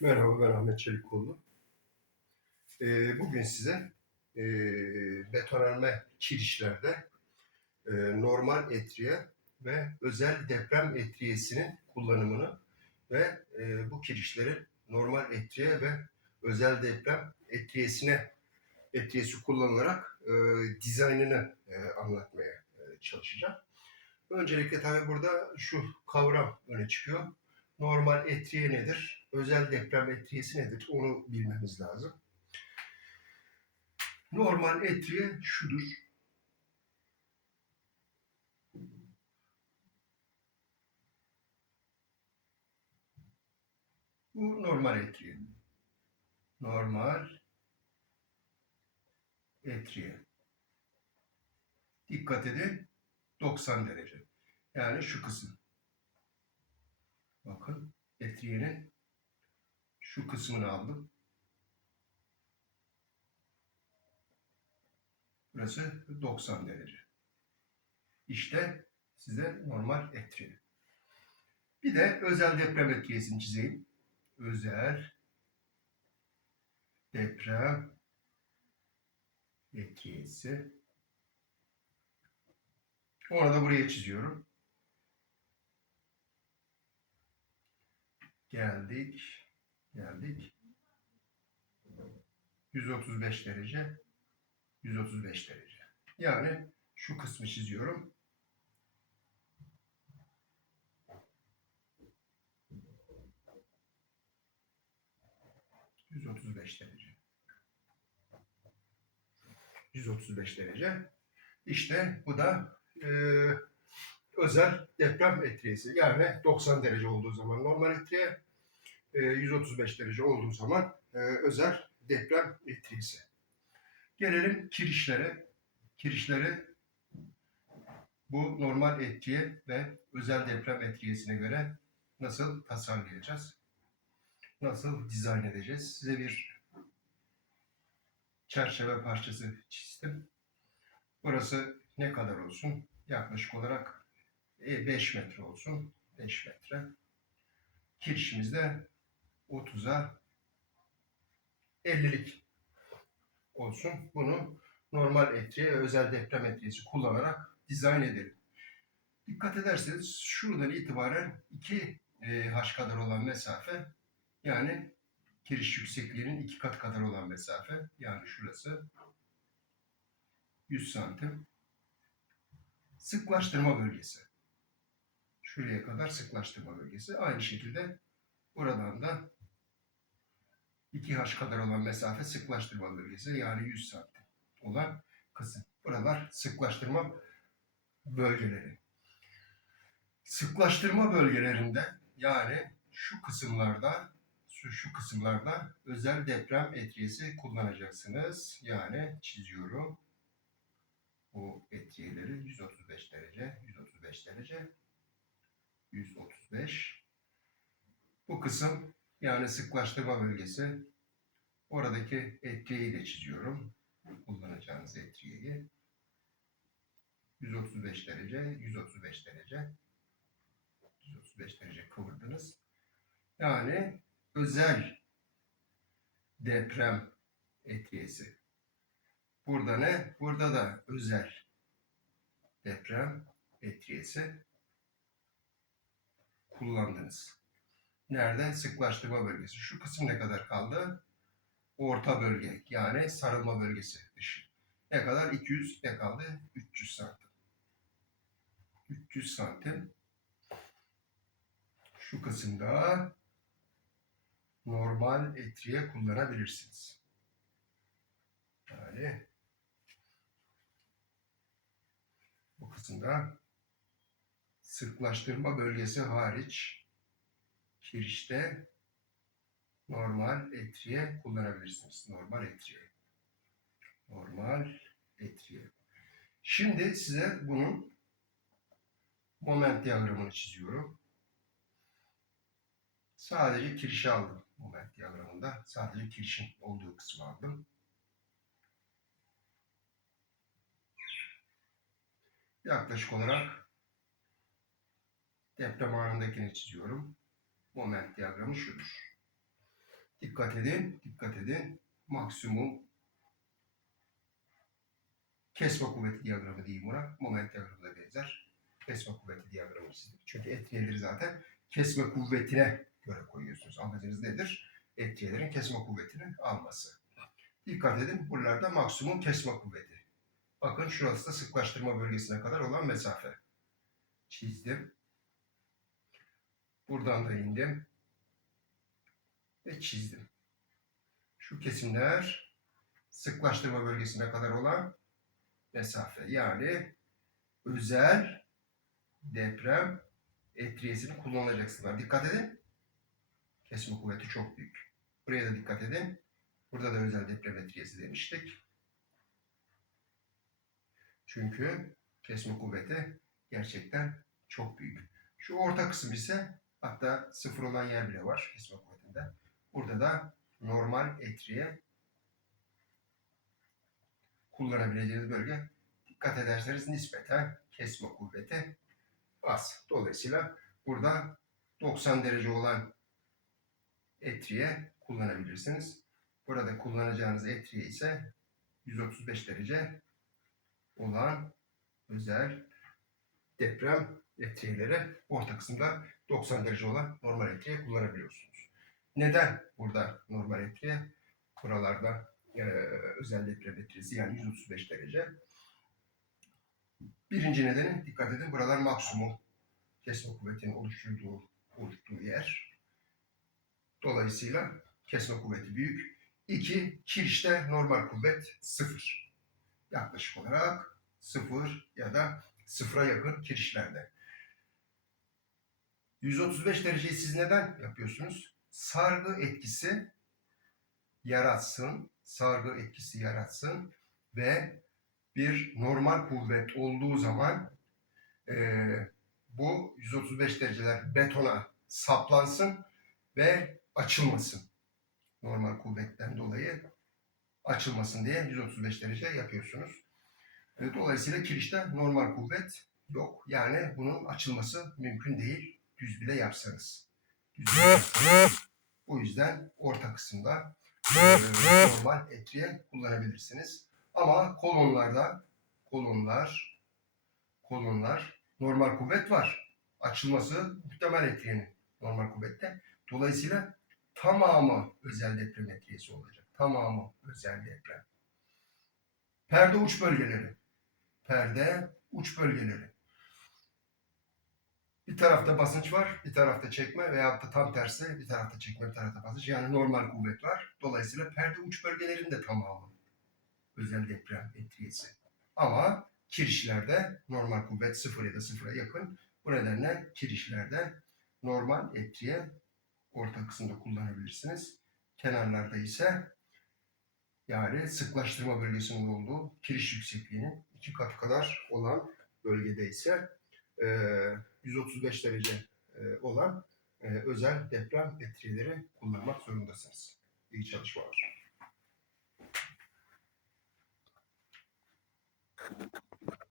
Merhaba ben Ahmet Çelikoğlu. Ee, bugün size e, betonarme kirişlerde e, normal etriye ve özel deprem etriyesinin kullanımını ve e, bu kirişlerin normal etriye ve özel deprem etriyesine etriyesi kullanılarak e, dizaynını e, anlatmaya e, çalışacağım. Öncelikle tabii burada şu kavram öne çıkıyor normal etriye nedir? Özel deprem etriyesi nedir? Onu bilmemiz lazım. Normal etriye şudur. Bu normal etriye. Normal etriye. Dikkat edin 90 derece. Yani şu kısım. Bakın etriyenin şu kısmını aldım. Burası 90 derece. İşte size normal etriye. Bir de özel deprem etriyesini çizeyim. Özel deprem etriyesi. Onu da buraya çiziyorum. Geldik. Geldik. 135 derece. 135 derece. Yani şu kısmı çiziyorum. ...135 derece. 135 derece. İşte bu da e, özel deprem etriyesi. Yani 90 derece olduğu zaman normal etriye, e, 135 derece olduğu zaman e, özel deprem etriyesi. Gelelim kirişlere. Kirişleri bu normal etriye ve özel deprem etriyesine göre nasıl tasarlayacağız? Nasıl dizayn edeceğiz? Size bir çerçeve parçası çizdim. Burası ne kadar olsun? Yaklaşık olarak 5 metre olsun. 5 metre. Kirişimiz de 30'a 50'lik olsun. Bunu normal etriye ve özel deprem etriyesi kullanarak dizayn edelim. Dikkat ederseniz şuradan itibaren 2 e, h kadar olan mesafe yani kiriş yüksekliğinin 2 kat kadar olan mesafe yani şurası 100 santim sıklaştırma bölgesi. Şuraya kadar sıklaştırma bölgesi. Aynı şekilde buradan da 2H kadar olan mesafe sıklaştırma bölgesi yani 100 santim olan kısım. Buralar sıklaştırma bölgeleri. Sıklaştırma bölgelerinde yani şu kısımlarda şu, şu kısımlarda özel deprem etriyesi kullanacaksınız. Yani çiziyorum bu etiyeleri 135 derece, 135 derece, 135. Bu kısım yani sıklaştırma bölgesi. Oradaki etriyeyi de çiziyorum. Kullanacağınız etriyeyi. 135 derece, 135 derece. 135 derece kıvırdınız. Yani özel deprem etriyesi. Burada ne? Burada da özel deprem etriyesi kullandınız. Nerede? Sıklaştırma bölgesi. Şu kısım ne kadar kaldı? Orta bölge yani sarılma bölgesi dışı. Ne kadar? 200 ne kaldı? 300 santim. 300 santim. Şu kısımda normal etriye kullanabilirsiniz. Yani bu kısımda sıklaştırma bölgesi hariç kirişte normal etriye kullanabilirsiniz. Normal etriye. Normal etriye. Şimdi size bunun moment diyagramını çiziyorum. Sadece kirişi aldım moment diyagramında. Sadece kirişin olduğu kısmı aldım. Yaklaşık olarak deprem anındakini çiziyorum. Moment diyagramı şudur. Dikkat edin, dikkat edin. Maksimum kesme kuvveti diyagramı diyeyim buna. Moment diyagramına benzer. Kesme kuvveti diyagramı çizdim. Çünkü etkiyeleri zaten kesme kuvvetine göre koyuyorsunuz. Amacınız nedir? Etkiyelerin kesme kuvvetini alması. Dikkat edin, buralarda maksimum kesme kuvveti. Bakın şurası da sıklaştırma bölgesine kadar olan mesafe. Çizdim. Buradan da indim. Ve çizdim. Şu kesimler sıklaştırma bölgesine kadar olan mesafe. Yani özel deprem etriyesini kullanacaksınlar. Dikkat edin. Kesme kuvveti çok büyük. Buraya da dikkat edin. Burada da özel deprem etriyesi demiştik. Çünkü kesme kuvveti gerçekten çok büyük. Şu orta kısım ise hatta sıfır olan yer bile var kesme kuvvetinde. Burada da normal etriye kullanabileceğiniz bölge. Dikkat ederseniz nispeten kesme kuvveti az. Dolayısıyla burada 90 derece olan etriye kullanabilirsiniz. Burada kullanacağınız etriye ise 135 derece olan özel deprem etriyeleri orta kısımda 90 derece olan normal etriye kullanabiliyorsunuz. Neden burada normal etriye? Buralarda e, özel deprem etriyesi yani 135 derece. Birinci nedeni dikkat edin buralar maksimum kesme kuvvetinin oluşturduğu oluştuğu yer. Dolayısıyla kesme kuvveti büyük. İki, kirişte normal kuvvet sıfır. Yaklaşık olarak sıfır ya da sıfıra yakın kirişlerde. 135 dereceyi siz neden yapıyorsunuz? Sargı etkisi yaratsın, sargı etkisi yaratsın ve bir normal kuvvet olduğu zaman eee, bu 135 dereceler betona saplansın ve açılmasın. Normal kuvvetten dolayı açılmasın diye 135 derece yapıyorsunuz. E, Dolayısıyla kirişte normal kuvvet yok. Yani bunun açılması mümkün değil. Düz bile yapsanız. Düz bile. O yüzden orta kısımda e, normal etriye kullanabilirsiniz. Ama kolonlarda kolonlar kolonlar normal kuvvet var. Açılması muhtemel etriyenin normal kuvvette. Dolayısıyla tamamı özel deprem etkisi olacak. Tamamı özel deprem. Perde uç bölgeleri. Perde uç bölgeleri. Bir tarafta basınç var, bir tarafta çekme veyahut da tam tersi bir tarafta çekme, bir tarafta basınç. Yani normal kuvvet var. Dolayısıyla perde uç bölgelerin de tamamı özel deprem etkisi. Ama kirişlerde normal kuvvet sıfır ya da sıfıra yakın. Bu nedenle kirişlerde normal etkiye orta kısımda kullanabilirsiniz. Kenarlarda ise yani sıklaştırma bölgesinin olduğu kiriş yüksekliğinin iki katı kadar olan bölgede ise e, 135 derece e, olan e, özel deprem etrileri kullanmak zorundasınız. İyi çalışmalar.